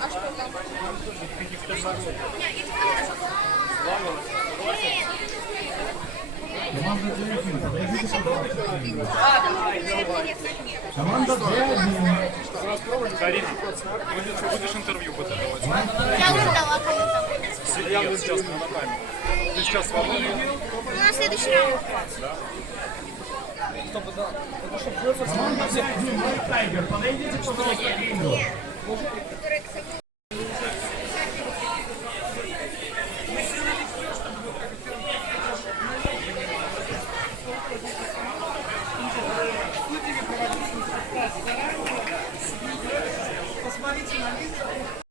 А что там? Команда Д1. Карина, будешь интервью вот это вот? Я уже дала кому-то. Я вот сейчас на камеру. Ты сейчас свободна? Ну, на следующий раунд. Команда Д1. Тайгер, подойдите, пожалуйста, к ринду. Посмотрите на лист.